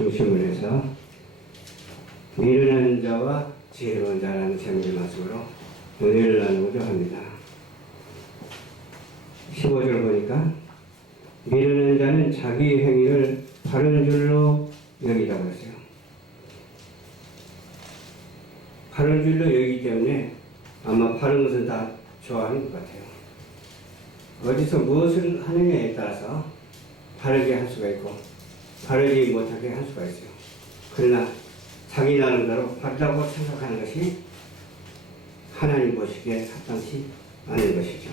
중심을 해서 미련한 자와 지혜로운 자라는 제목의 말씀으로 은혜를 나누고자 합니다. 15절 보니까 미련한 자는 자기 행위를 바른 줄로 여기다고 했어요. 바른 줄로 여기기 때문에 아마 바른 것은 다 좋아하는 것 같아요. 어디서 무엇을 하느냐에 따라서 바르게 할 수가 있고 바르지 못하게 할 수가 있어요. 그러나 자기 나름대로 바르다고 생각하는 것이 하나님 보시기에 합당치 않은 것이죠.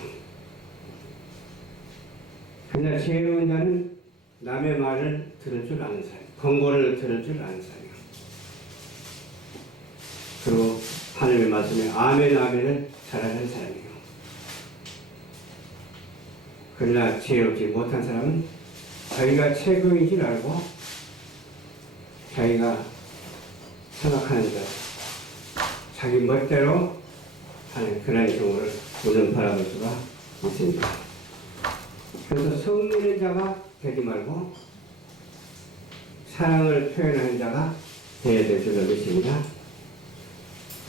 그러나 지혜로운 자는 남의 말을 들을 줄 아는 사람, 권고를 들을 줄 아는 사람이요. 그리고 하나님의 말씀에 아멘 아멘을 잘하는 사람이요. 그러나 지혜롭지 못한 사람은 자기가 최고인 줄 알고 자기가 생각하는 것, 자기 멋대로 하는 그런 경우를 우리는 바라볼 수가 있습니다. 그래서 성내는 자가 되지 말고 사랑을 표현하는 자가 되어야 될 줄로 믿습니다.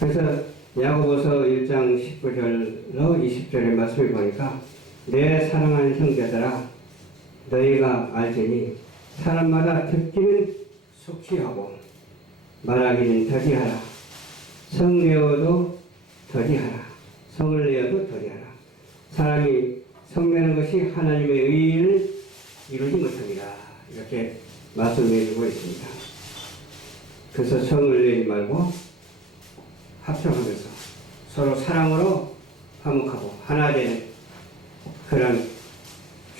그래서 야고보서 1장 19절로 20절의 말씀을 보니까 내 사랑하는 형제들아 너희가 알지니 사람마다 듣기는 속히하고 말하기는 더디하라. 성내어도 더디하라. 성을 내어도 더디하라. 사람이 성내는 것이 하나님의 의의를 이루지 못합니다. 이렇게 말씀해 주고 있습니다. 그래서 성을 내지 말고 합성하면서 서로 사랑으로 화목하고 하나 되는 그런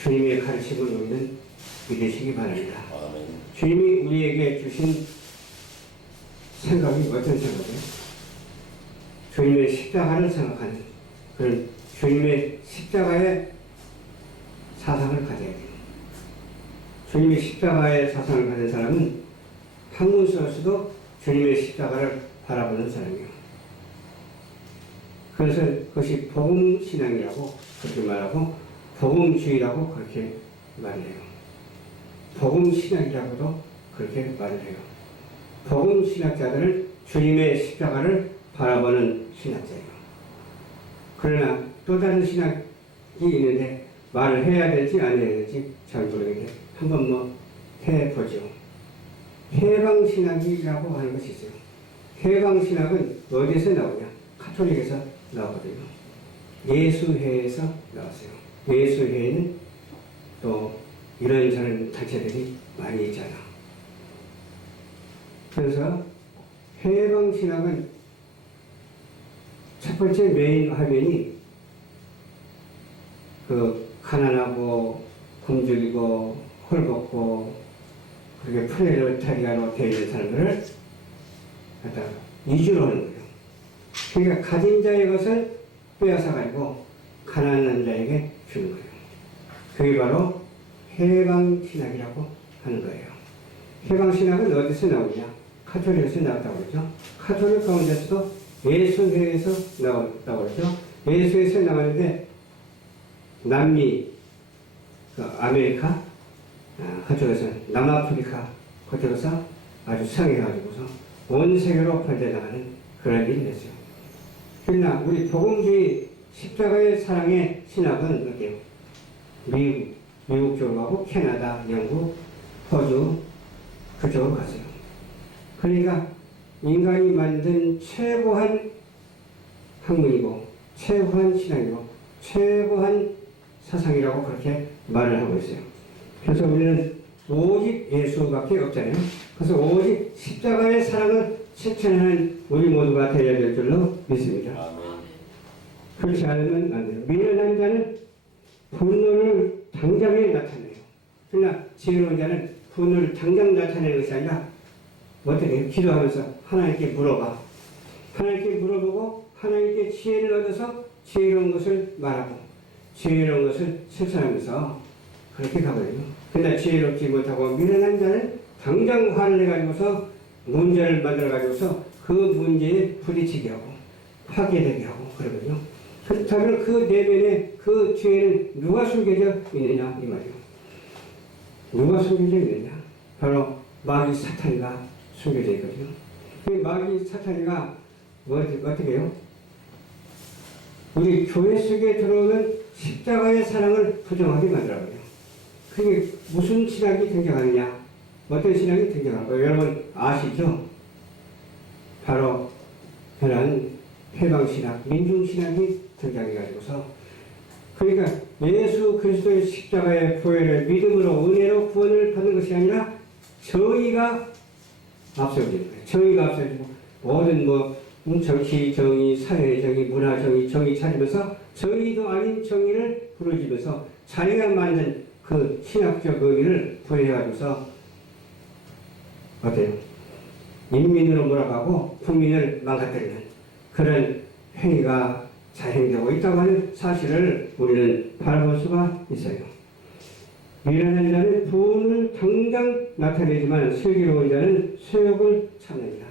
주님의 가르침을 우리는 믿으시기 바랍니다. 아멘. 주님이 우리에게 주신 생각이 어떤 생각이에요? 주님의 십자가를 생각하는 그런 주님의 십자가의 사상을 가져야 돼요. 주님의 십자가의 사상을 가진 사람은 한문 속에서도 주님의 십자가를 바라보는 사람이에요. 그래서 그것이 복음신앙이라고 그렇게 말하고 복음주의라고 그렇게 말을 해요. 복음신앙이라고도 그렇게 말을 해요. 복음신학자들은 주님의 십자가를 바라보는 신학자예요. 그러나 또 다른 신학이 있는데 말을 해야 될지 안 해야 될지 잘 모르겠는데 한번 뭐 해보죠. 해방신학이라고 하는 것이 있어요. 해방신학은 어디서 나오냐? 카톨릭에서 나오거든요. 예수회에서 나왔어요. 예수회에는 또 이런저런 단체들이 많이 있잖아. 그래서 해방신학은 첫 번째 메인 화면이 그 가난하고 굶주리고 헐벗고 그렇게 프레르타리아로 되어 있는 사람들을 갖다 이주로 하는 거예요. 그러니까 가진 자의 것을 빼앗아가지고 가난한 자에게 주는 거예요. 그게 바로 해방신학이라고 하는 거예요. 해방신학은 어디서 나오냐? 카톨릭에서 나왔다고 그러죠. 카톨릭 가운데서도 예수회에서 나왔다고 그러죠. 예수회에서 나왔는데 남미, 그 아메리카, 그쪽에서 남아프리카, 그쪽에서 아주 성해가지고서 온 세계로 번져나가는 그런 일이 됐어요. 그러나 우리 복음주의 십자가의 사랑의 신학은 어때요? 미국 쪽으로 가고 캐나다, 영국, 호주 그쪽으로 갔어요. 그러니까 인간이 만든 최고한 학문이고 최고한 신학이고 최고한 사상이라고 그렇게 말을 하고 있어요. 그래서 우리는 오직 예수밖에 없잖아요. 그래서 오직 십자가의 사랑을 실천하는 우리 모두가 되어야 될 줄로 믿습니다. 아멘. 그렇지 않으면 안 돼요. 미련한 자는 분노를 당장에 나타내요. 그러나 지혜로운 자는 분노를 당장 나타내는 것이 아니라 어떻게 해요? 기도하면서 하나님께 물어봐. 하나님께 물어보고 하나님께 지혜를 얻어서 지혜로운 것을 말하고 지혜로운 것을 실천하면서 그렇게 가거든요. 그러나 지혜롭지 못하고 미련한 자는 당장 화를 내가지고서 문제를 만들어가지고서 그 문제에 부딪히게 하고 파괴되게 하고 그러거든요. 그렇다면 그 내면에 그 죄는 누가 숨겨져 있느냐 이 말이에요. 누가 숨겨져 있느냐? 바로 마귀 사탄이가 숨겨져 있거든요. 그 마귀 사탄이가 어떻게 해요? 우리 교회 속에 들어오는 십자가의 사랑을 부정하게 만들어버려요. 그게 무슨 신학이 등장하느냐? 어떤 신학이 등장할까요? 여러분 아시죠? 바로 그런 해방신학, 민중신학이 등장해가지고서 그러니까 예수 그리스도의 십자가의 보혈을 믿음으로 은혜로 구원을 받는 것이 아니라 저희가 앞서지는 거예요. 저희가 앞서지고 모든 정치 정의, 사회 정의, 문화 정의 찾으면서 저희도 아닌 정의를 부르짖으면서 자기가 만든 그 신학적 의미를 부여해가지고서 어때요? 인민으로 몰아가고 국민을 망가뜨리는 그런 행위가 자행되고 있다고 하는 사실을 우리는 바라볼 수가 있어요. 미련한 자는 부흥을 당장 나타내지만 슬기로운 자는 소욕을 참느니라.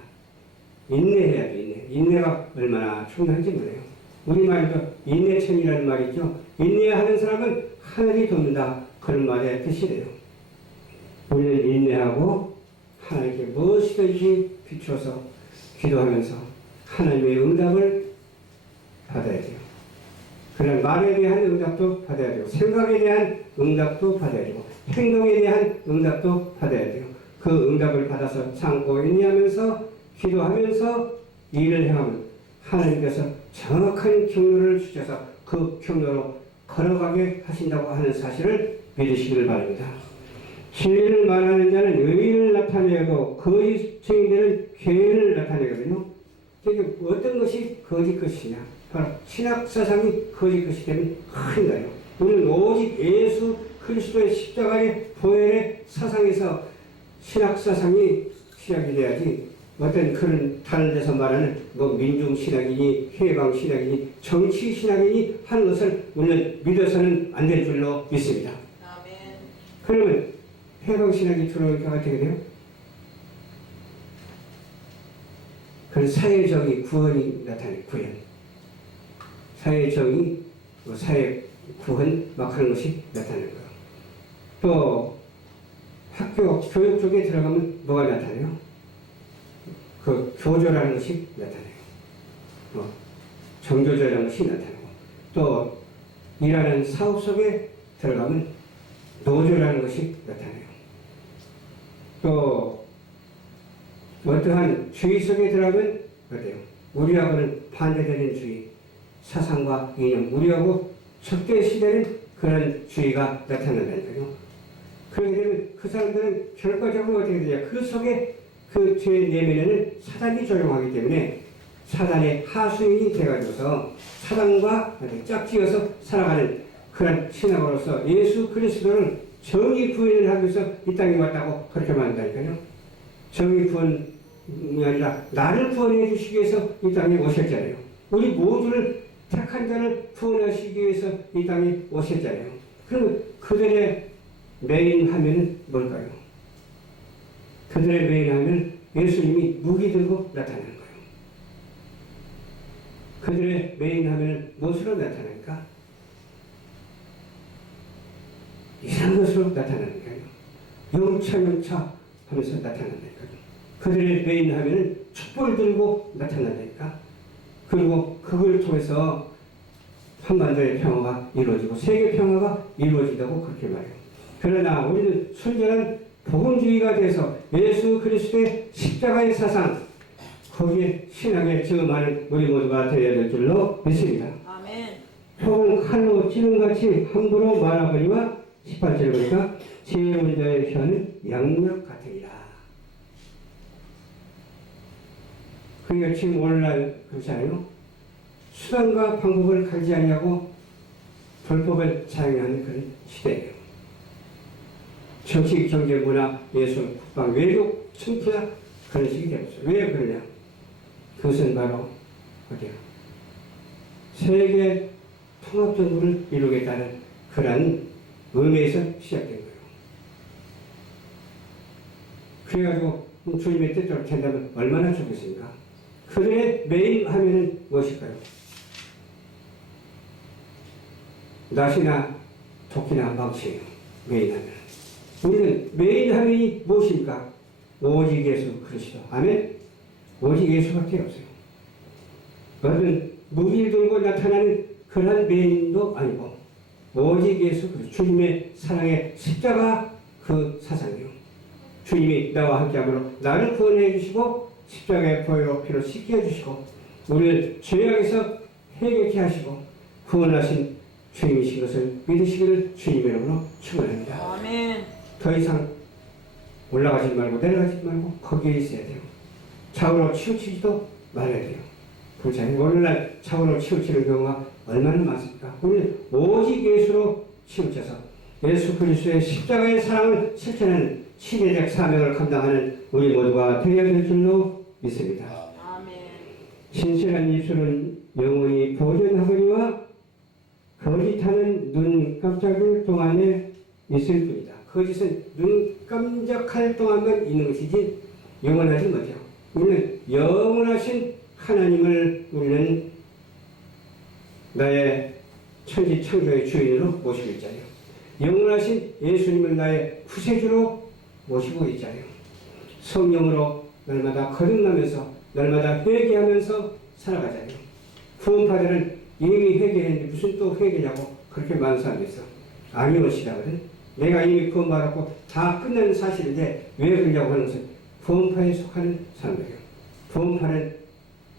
인내해야 돼. 인내가 얼마나 중요한지 몰라요. 우리말도 인내천이라는 말이 있죠. 인내하는 사람은 하늘이 돕는다. 그런 말의 뜻이래요. 우리는 인내하고 하나님께 무엇이든지 비추어서 기도하면서 하나님의 응답을 받아야 돼요. 그런 말에 대한 응답도 받아야 되고 생각에 대한 응답도 받아야 되고 행동에 대한 응답도 받아야 돼요. 그 응답을 받아서 참고 인내하면서 기도하면서 일을 행하면 하나님께서 정확한 경로를 주셔서 그 경로로 걸어가게 하신다고 하는 사실을 믿으시길 바랍니다. 진리를 말하는 자는 의를 나타내고 거짓 증인들은 괴를 나타내거든요. 어떤 것이 거짓 것이냐? 바로 신학사상이 거짓 것이 되면 큰일 나요. 우리는 오직 예수 그리스도의 십자가의 보혈의 사상에서 신학사상이 시작이 돼야지 어떤 그런 다른 데서 말하는 민중신학이니 해방신학이니 정치신학이니 하는 것을 우리는 믿어서는 안 될 줄로 믿습니다. 아멘. 그러면 해방신학이 들어오니까 어떻게 돼요? 그런 사회적인 구원이 나타나요. 구원. 사회적인 사회 구원 막 하는 것이 나타나는 거예요. 또 학교 교육 쪽에 들어가면 뭐가 나타나요? 그 교조라는 것이 나타나요. 정교조라는 것이 나타나고 또 일하는 사업 속에 들어가면 노조라는 것이 나타나요. 또 어떠한 주의 속에 들어가면 어때요? 우리하고는 반대되는 주의, 사상과 이념, 우리하고 적대시되는 그런 주의가 나타난다니까요. 그렇게 되면 그 사람들은 결과적으로 어떻게 되냐? 그 속에 그 죄의 내면에는 사단이 조용하기 때문에 사단의 하수인이 돼가지고서 사단과 짝지어서 살아가는 그런 신앙으로서 예수 그리스도를 정의 구원을 하기 위해서 이 땅에 왔다고 그렇게 말한다니까요. 정의 구원이 아니라 나를 구원해 주시기 위해서 이 땅에 오셨잖아요. 우리 모두를 택한 자를 구원하시기 위해서 이 땅에 오셨잖아요. 그럼 그들의 메인 화면은 뭘까요? 그들의 메인 화면은 예수님이 무기 들고 나타나는 거예요. 그들의 메인 화면은 무엇으로 나타나니까? 이상한 것으로 나타나는 거예요. 영차 하면서 나타난다니까요. 그들의 메인 화면은 촛불을 들고 나타난다니까. 그리고 그걸 통해서 한반도의 평화가 이루어지고 세계 평화가 이루어진다고 그렇게 말해요. 그러나 우리는 순전한 복음주의가 돼서 예수 그리스도의 십자가의 사상 거기에 신앙에 저음하는 우리 모두가 되어야 될 줄로 믿습니다. 아멘. 혹은 칼로 찌른같이 함부로 말하거니와 18절에 보니까 지혜로운 자의 혀는 양력 같으리라. 그러니까 지금 오늘날 그렇잖아요. 수단과 방법을 가리지 아니하고 불법을 사용하는 그런 시대예요. 정치, 경제, 문화, 예술, 국방, 외교, 청투자 그런 식이 되었죠. 왜 그러냐? 그것은 바로 어디야? 세계 통합정부를 이루겠다는 그런 의미에서 시작된 거예요. 그래가지고 주님의 뜻대로 된다면 얼마나 좋겠습니까? 그들의 메인 화면은 무엇일까요? 낫이나 도끼나 망치예요. 메인 화면. 우리는 메인 화면이 무엇입니까? 오직 예수 그리스도. 아멘. 오직 예수밖에 없어요. 어떤 무기를 들고 나타나는 그런 메인도 아니고 오직 예수 그리스도. 주님의 사랑의 십자가 그 사상이요. 주님이 나와 함께함으로 나를 구원해 주시고 십자가의 보혈로 피로 씻게 해주시고 우리를 죄악에서 해결케 하시고 구원하신 주님이신 것을 믿으시기를 주님의 이름으로 축원합니다. 아멘. 더 이상 올라가지 말고 내려가지 말고 거기에 있어야 돼요. 좌우로 치우치지도 말아야 돼요. 그렇지 않아요? 오늘날 좌우로 치우치는 경우가 얼마나 많습니까? 우리는 오직 예수로 치우쳐서 예수 그리스도의 십자가의 사랑을 실천하는 시대적 사명을 감당하는 우리 모두가 되어야 될 줄로 믿습니다. 아멘. 신실한 입술은 영원히 보존하거니와 거짓하는 눈 깜짝일 동안에 있을 뿐이다. 거짓은 눈 깜짝할 동안만 있는 것이지 영원하지 못해요. 우리는 영원하신 하나님을 우리는 나의 천지 창조의 주인으로 모시고 있잖아요. 영원하신 예수님을 나의 구세주로 모시고 있잖아요. 성령으로 날마다 거듭나면서 날마다 회개하면서 살아가잖아요. 구원파들은 이미 회개했는데 무슨 또 회개냐고 그렇게 많은 사람이 있어. 아니오시다거든. 내가 이미 구원받았고 다 끝난 사실인데 왜 그러냐고 하는 것은 구원파에 속하는 사람들이에요. 구원파는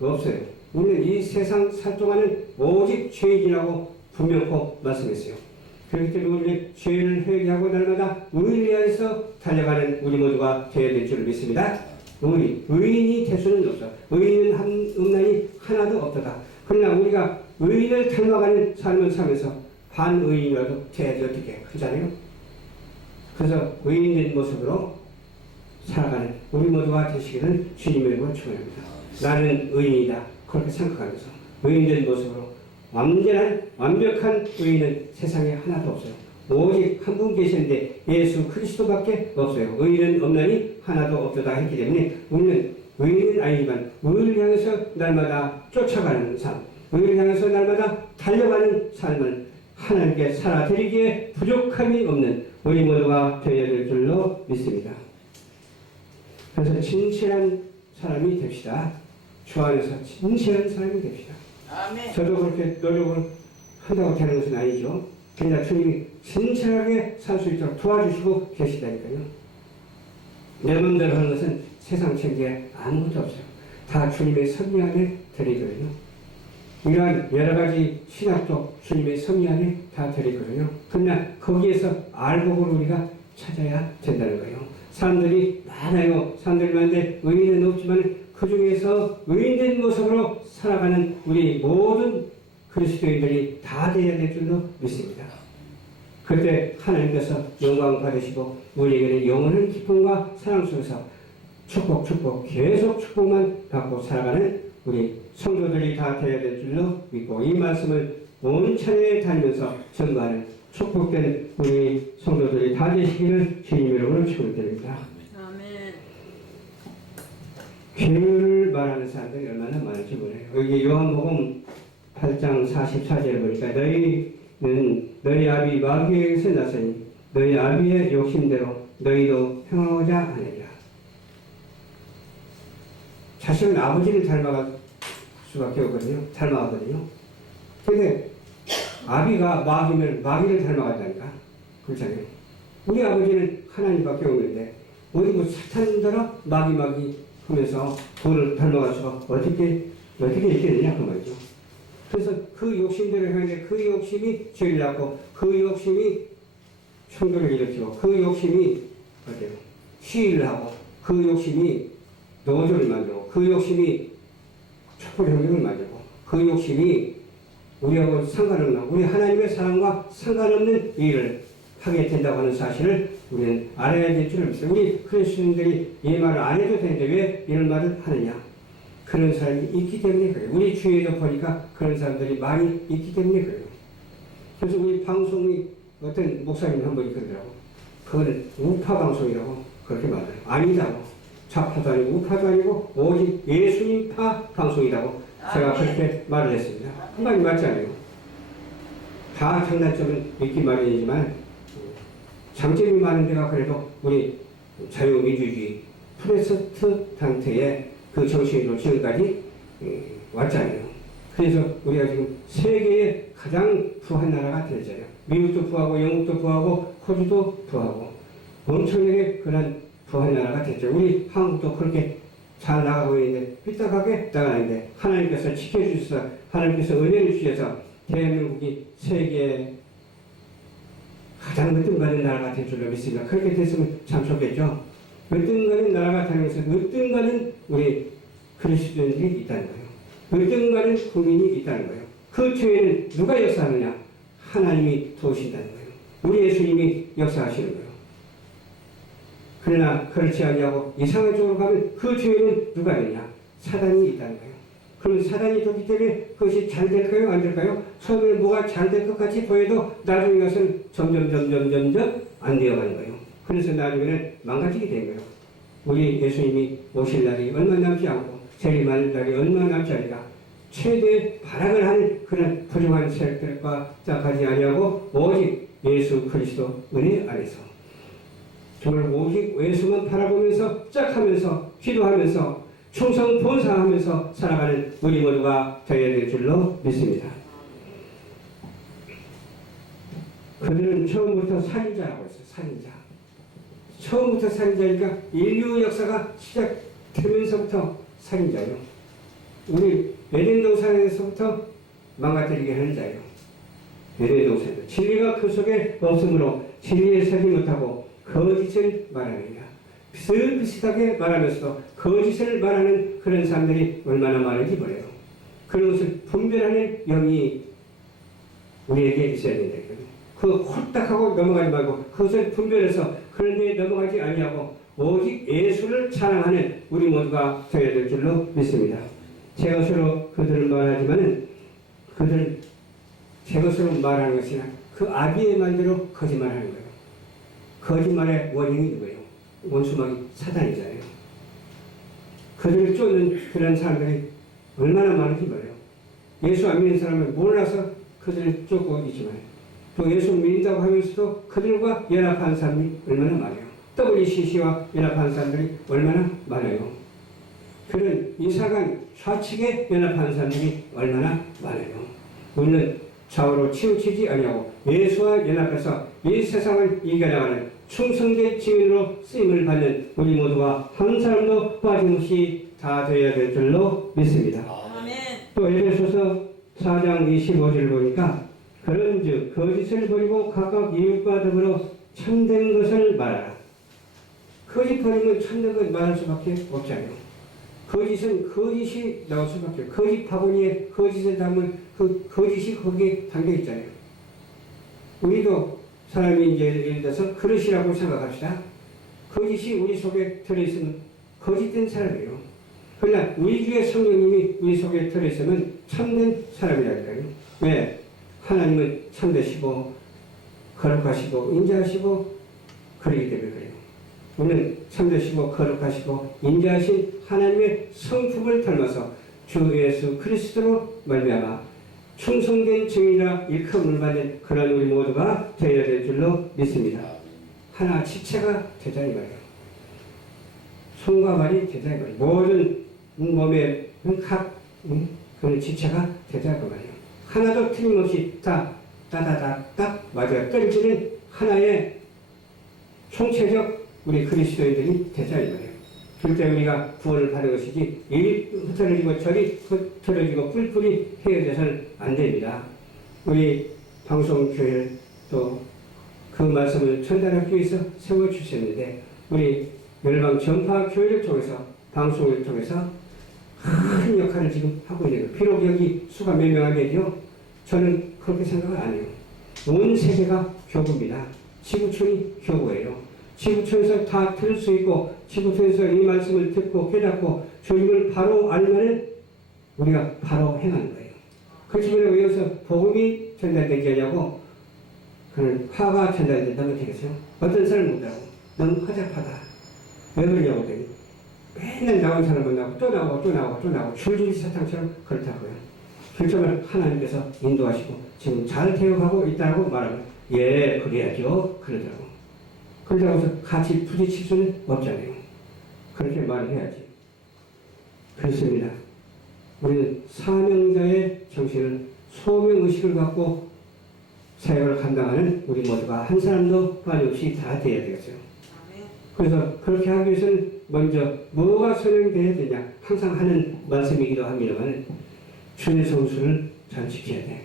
없어요. 우리는 이 세상 살 동안은 오직 죄인이라고 분명코 말씀했어요. 그렇기 때문에 우리는 죄를 회개하고 날마다 의를 위하여서 달려가는 우리 모두가 되어야 될 줄 믿습니다. 의인이 될 수는 없어. 의인은 음란이 하나도 없다. 그러나 우리가 의인을 닮아가는 삶을 살면서 반의인이라도 돼야지 어떻게 그렇잖아요. 그래서 의인된 모습으로 살아가는 우리 모두가 되시기를 주님의 이름으로 축원합니다. 나는 의인이다. 그렇게 생각하면서 의인된 모습으로 완벽한 의인은 세상에 하나도 없어요. 오직 한 분 계시는데 예수 그리스도밖에 없어요. 의인은 없나니 하나도 없다 했기 때문에 우리는 의인은 아니지만 의를 향해서 날마다 쫓아가는 삶, 의를 향해서 날마다 달려가는 삶을 하나님께 살아드리기에 부족함이 없는 우리 모두가 되어야 될 줄로 믿습니다. 그래서 진실한 사람이 됩시다. 주 안에서 진실한 사람이 됩시다. 아멘. 저도 그렇게 노력을 한다고 되는 것은 아니죠. 그러나 주님이 진실하게 살 수 있도록 도와주시고 계시다니까요. 내 마음대로 하는 것은 세상 천지에 아무것도 없어요. 다 주님의 섭리 안에 들이거든요. 이러한 여러 가지 신학도 주님의 섭리 안에 다 들이거든요. 그러나 거기에서 알곡을 우리가 찾아야 된다는 거예요. 사람들이 많아요. 사람들이 많은데 의인은 없지만 그 중에서 의인된 모습으로 살아가는 우리 모든 그리스도인들이 다 되어야 될 줄로 믿습니다. 그때 하나님께서 영광 받으시고 우리에게는 영원한 기쁨과 사랑 속에서 축복 계속 축복만 받고 살아가는 우리 성도들이 다 되어야 될 줄로 믿고 이 말씀을 온 찬에 다니면서 전가하는 축복된 우리 성도들이 다 되시기를 주님의 이름으로 축원드립니다. 아멘. 괴를 말하는 사람들이 얼마나 많을지 몰라요. 여기 요한복음 8장 44절에 보니까 너희는 너희 아비 마귀에게서 났으니 너희 아비의 욕심대로 너희도 행하고자 하느니라. 자식은 아버지를 닮아갈 수밖에 없거든요. 닮아가거든요. 근데 아비가 마귀면 마귀를 닮아간다니까. 그렇잖아요. 우리 아버지는 하나님밖에 없는데 어디 뭐 사탄들아 마귀 하면서 그를 닮아갈 수가 어떻게 있겠느냐 그 말이죠. 그래서 그 욕심대로 하는데 그 욕심이 죄를 낳고 그 욕심이 충돌을 일으키고 그 욕심이 어때요? 시위를 하고 그 욕심이 노조를 만들고 그 욕심이 촛불혁명을 만들고 그 욕심이 우리하고 상관없는 우리 하나님의 사랑과 상관없는 일을 하게 된다고 하는 사실을 우리는 알아야 될 줄을 믿습니다. 우리 그리스도인들이 이 말을 안 해도 되는데 왜 이런 말을 하느냐? 그런 사람이 있기 때문에 그래요. 우리 주위에도 보니까 그런 사람들이 많이 있기 때문에 그래요. 그래서 우리 방송이 어떤 목사님 한 분이 그러더라고. 그거는 우파 방송이라고 그렇게 말해요. 아니다고. 좌파도 아니고 우파도 아니고 오직 예수님파 방송이라고 제가 그렇게 말을 했습니다. 한 말이 맞지 않아요. 다 장단점은 있기 마련이지만 장점이 많은 데가 그래도 우리 자유민주주의 프로테스탄트의 그 정신으로 지금까지 왔잖아요. 그래서 우리가 지금 세계의 가장 부한 나라가 되잖아요. 미국도 부하고 영국도 부하고 호주도 부하고 엄청나게 그런 부한 나라가 됐죠. 우리 한국도 그렇게 잘 나가고 있는데 삐딱하게 나가는데 하나님께서 지켜주셔서 하나님께서 은혜를 주셔서 대한민국이 세계의 가장 으뜸가는 나라가 될 줄로 믿습니다. 그렇게 됐으면 참 좋겠죠. 으뜸가는 나라가 되는 것은 으뜸가는 우리 그리스도인들이 있다는 거예요. 으뜸가는 국민이 있다는 거예요. 그 뒤에는 누가 역사하느냐? 하나님이 도우신다는 거예요. 우리 예수님이 역사하시는 거예요. 그러나 그렇지 아니하고 이상한 쪽으로 가면 그 뒤에는 누가 있느냐? 사단이 있다는 거예요. 그럼 사단이 있기 때문에 그것이 잘 될까요? 안 될까요? 처음에 뭐가 잘 될 것 같이 보여도 나중에 가서는 점점 안 되어가는 거예요. 그래서 나중에는 망가지게 된 거예요. 우리 예수님이 오실 날이 얼마 남지 않고 재림할 날이 얼마 남지 않으니까 최대 발악을 하는 그런 부정한 세력들과 짝하지 아니하고 오직 예수 그리스도 은혜 안에서 정말 오직 예수만 바라보면서 짝하면서 기도하면서 충성 본사하면서 살아가는 우리 모두가 되어야 될 줄로 믿습니다. 그들은 처음부터 살인자라고 했어요. 살인자. 처음부터 살인자니까 인류 역사가 시작되면서부터 살인자예요. 우리 에덴 동산에서부터 망가뜨리게 하는 자예요. 에덴 동산에서 진리가 그 속에 없으므로 진리에 서지 못하고 거짓을 말하느냐. 비슷비슷하게 말하면서도 거짓을 말하는 그런 사람들이 얼마나 많은지 보래요. 그런 것을 분별하는 영이 우리에게 있어야 된다. 그거 홀딱하고 넘어가지 말고 그것을 분별해서 그런 데에 넘어가지 아니하고 오직 예수를 자랑하는 우리 모두가 되어야 될 줄로 믿습니다. 제 것으로 그들을 말하지만은 그들은 제 것으로 말하는 것이 아니라 그 아비의 말대로 거짓말하는 거예요. 거짓말의 원인이 누구예요? 원수막이 사단이잖아요. 그들을 쫓는 그런 사람들이 얼마나 많은지 몰라요. 예수 안 믿는 사람은 몰라서 그들을 쫓고 있지만 또 예수 믿는다고 하면서도 그들과 연합한 사람이 얼마나 많아요. WCC와 연합한 사람들이 얼마나 많아요. 그런 이상한 좌측에 연합한 사람들이 얼마나 많아요. 우리는 좌우로 치우치지 아니하고 예수와 연합해서 이 세상을 이겨나가는 충성된 증인으로 쓰임을 받는 우리 모두가 한 사람도 빠짐없이 다 되어야 될 줄로 믿습니다. 아멘. 또 에베소서 4장 25절을 보니까 그런즉 거짓을 버리고 각각 이웃과 더불어 참된 것을 말하라. 거짓 버리면 참된 것 말할 수밖에 없잖아요. 거짓은 거짓이 나올 수밖에 없어요. 거짓 바구니에 거짓을 담은 그 거짓이 거기에 담겨 있잖아요. 우리도 사람이 이제 예를 들어서 그릇이라고 생각합시다. 거짓이 우리 속에 들어있으면 거짓된 사람이에요. 그러나 우리 주의 성령님이 우리 속에 들어있으면 참된 사람이라니까요. 왜? 하나님은 참되시고 거룩하시고 인자하시고 그러기 때문에 그래요. 우리는 참되시고 거룩하시고 인자하신 하나님의 성품을 닮아서 주 예수 그리스도로 말미암아 충성된 증인이라 일컬음을 받는 그런 우리 모두가 되어야 될 줄로 믿습니다. 하나 지체가 되자 이 말이에요. 손과 발이 되자 이 말이에요. 모든 몸의 각 그런 지체가 되자 그 말이에요. 하나도 틀림없이 다 따다닥 딱 맞아요. 떨어지는 하나의 총체적 우리 그리스도인들이 되자 이 말이에요. 그때 우리가 구원을 받은 것이지 이리 흩어지고 저리 흩어지고 뿔뿔이 헤어져서는 안 됩니다. 우리 방송교회 또 그 말씀을 전달하기 위해서 세워주셨는데 우리 열방 전파교회를 통해서 방송을 통해서 큰 역할을 지금 하고 있는 거예요. 비록 여기 수가 몇 명 안 되죠. 저는 그렇게 생각을 안 해요. 온 세계가 교구입니다. 지구촌이 교구예요. 지구촌에서 다 들을 수 있고 지구촌에서 이 말씀을 듣고 깨닫고 주님을 바로 알면은 우리가 바로 행하는 거예요. 그렇지만 여기서 복음이 전달되지 않냐고 그런 화가 전달된다면 되겠어요? 어떤 사람은 못하고 너무 허접하다. 왜 그러냐고 그랬더니 맨날 나온 사람은 나오고 또 나오고 또 나오고 또 나오고 줄줄이 사탕처럼 그렇다고요. 결정을 하나님께서 인도하시고 지금 잘 되어가고 있다고 말하면 예 그래야죠 그러더라고. 그러다고 해서 같이 부딪힐 수는 없잖아요. 그렇게 말을 해야지. 그렇습니다. 우리는 사명자의 정신을 소명의식을 갖고 사역을 감당하는 우리 모두가 한 사람도 빠짐없이 다 돼야 되겠어요. 그래서 그렇게 하기 위해서는 먼저 뭐가 소명이 돼야 되냐 항상 하는 말씀이기도 합니다만 주의 성수를 잘 지켜야 돼.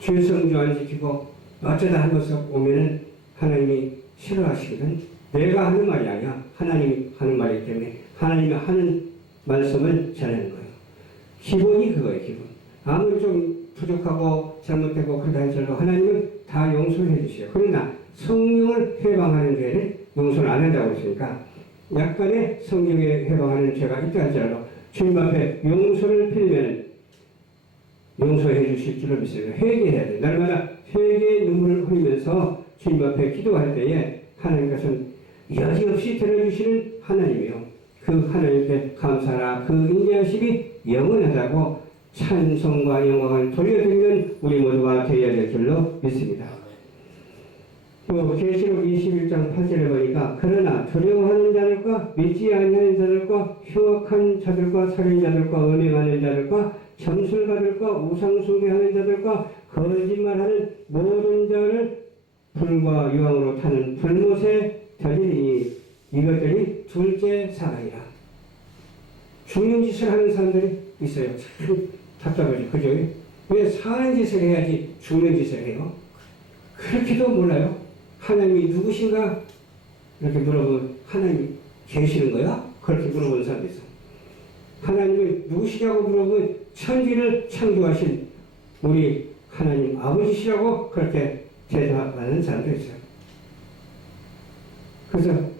주의 성수 안 지키고 어쩌다 한 번씩 오면은 하나님이 싫어하시거든. 내가 하는 말이 아니야. 하나님이 하는 말이기 때문에 하나님이 하는 말씀을 전하는 거예요. 기본이 그거예요. 기본. 아무리 좀 부족하고 잘못되고 그러다 할지라도 하나님은 다 용서해 주세요. 그러나 성령을 해방하는 죄는 용서를 안 한다고 했으니까 약간의 성령에 해방하는 죄가 있다 할지라도 주님 앞에 용서를 빌면 용서해 주실 줄로 믿습니다. 회개해야 돼. 날마다 회개의 눈물을 흘리면서 주님 앞에 기도할 때에 하나님께서는 여지없이 들어주시는 하나님이요. 그 하나님께 감사라 그 인자하심이 영원하다고 찬송과 영광을 돌려드리는 우리 모두가 되어야 될 줄로 믿습니다. 또 계시록 21장 8절에 보니까 그러나 두려워하는 자들과 믿지 아니하는 자들과 흉악한 자들과 살인자들과 음행하는 자들과 점술가들과 우상숭배하는 자들과 거짓말하는 모든 자를 불과 유황으로 타는 불못에 던지니 이것들이 둘째 사망이라. 죽는 짓을 하는 사람들이 있어요. 참 답답하죠. 그죠? 왜 사는 짓을 해야지 죽는 짓을 해요? 그렇게도 몰라요. 하나님이 누구신가? 이렇게 물어보면 하나님 계시는 거야? 그렇게 물어보는 사람도 있어. 하나님은 누구시냐고 물어보면 천지를 창조하신 우리 하나님 아버지시라고 그렇게 대답하는 사람도 있어요. 그래서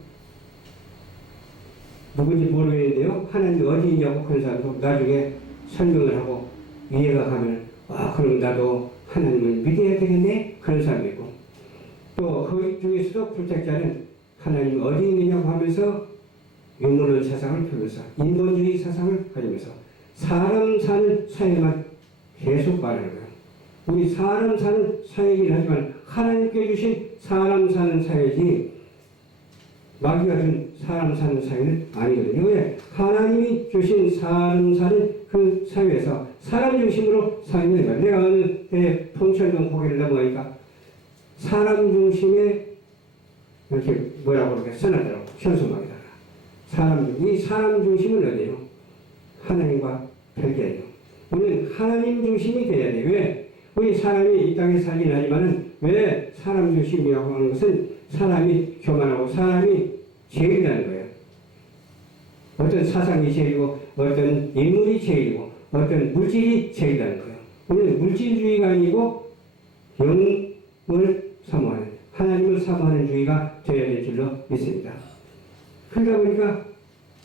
누군지 모르겠는데요. 하나님이 어디 있냐고 그런 사람도 나중에 설명을 하고 이해가 가면 그럼 나도 하나님을 믿어야 되겠네? 그런 사람이 있고 또 그 중에서도 불택자는 하나님이 어디 있느냐고 하면서 유물론 사상을 펴면서 인본주의 사상을 가지면서 사람 사는 사회만 계속 말하는 거예요. 우리 사람 사는 사회이긴 하지만 하나님께 주신 사람 사는 사회지 마귀가 준 사람 사는 사회는 아니거든요. 왜? 하나님이 주신 사람 사는 그 사회에서 사람 중심으로 사는 거예요. 내가 어느 때 봉천동 고개를 넘어가니까 사람 중심에 이렇게 뭐라고 그렇게 써놨더라고. 현수막에다가. 이 사람 중심은 어디예요? 하나님과 별개예요. 우리는 하나님 중심이 돼야 돼요. 왜? 우리 사람이 이 땅에 살긴 하지만은 왜 사람 중심이라고 하는 것은 사람이 교만하고 사람이 죄이라는 거예요. 어떤 사상이 죄이고 어떤 인물이 죄이고 어떤 물질이 죄이라는 거예요. 우리는 물질주의가 아니고 영을 사모하는 하나님을 사모하는 주의가 되어야 될 줄로 믿습니다. 그러다 보니까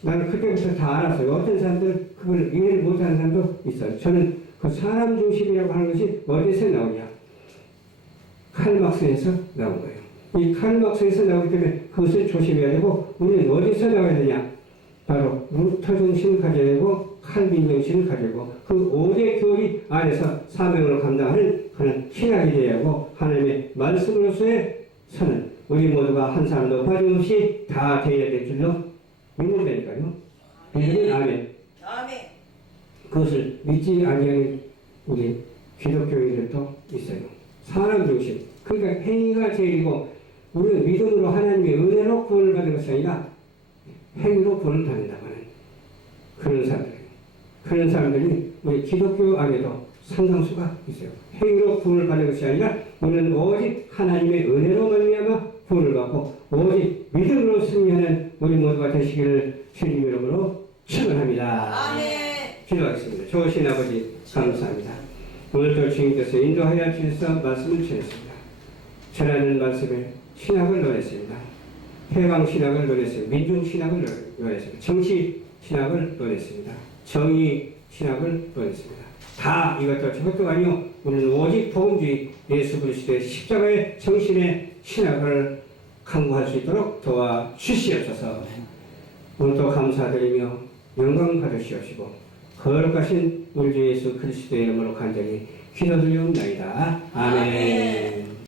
나는 그때부터 다 알았어요. 어떤 사람들은 그걸 이해를 못하는 사람도 있어요. 저는 그 사람 중심이라고 하는 것이 어디서 나오냐? 칼막스에서 나온 거예요. 이 칼막스에서 나오기 때문에 그것을 조심해야 되고 우리는 어디서 나와야 되냐? 바로 루터 정신을 가져야 되고 칼빈 정신을 가져야 되고 그 5대 교리 안에서 사명을 감당하는 그런 신학이 되어야 하고 하나님의 말씀으로서의 선은 우리 모두가 한 사람도 빠짐없이 다 되어야 될 줄로 믿는다니까요. 믿으면 아멘. 아멘. 그것을 믿지 아니하는 우리 기독교인들도 있어요. 사람 중심. 그러니까 행위가 제일이고 우리는 믿음으로 하나님의 은혜로 구원을 받는 것이 아니라 행위로 구원을 받는다고 하는 그런 사람들이에요. 그런 사람들이 우리 기독교 안에도 상당수가 있어요. 행위로 구원을 받는 것이 아니라 우리는 오직 하나님의 은혜로 말미암아 구원을 받고 오직 믿음으로 승리하는 우리 모두가 되시기를 주님 이름으로 축원합니다. 아멘. 기도하겠습니다. 좋으신 아버지 감사합니다. 오늘도 주님께서 인도하여 주셔서 말씀을 주셨습니다. 전하는 말씀에 신학을 논했습니다. 해방신학을 논했습니다. 민중신학을 논했습니다. 정치신학을 논했습니다. 정의신학을 논했습니다. 다 이것도 저것도 아니요. 우리는 오직 복음주의 예수 그리스도의 십자가의 정신의 신학을 강구할 수 있도록 도와주시옵소서. 오늘도 감사드리며 영광 받으시옵시고 거룩하신 우리 주 예수 그리스도의 이름으로 간절히 기도드리옵나이다. 아멘.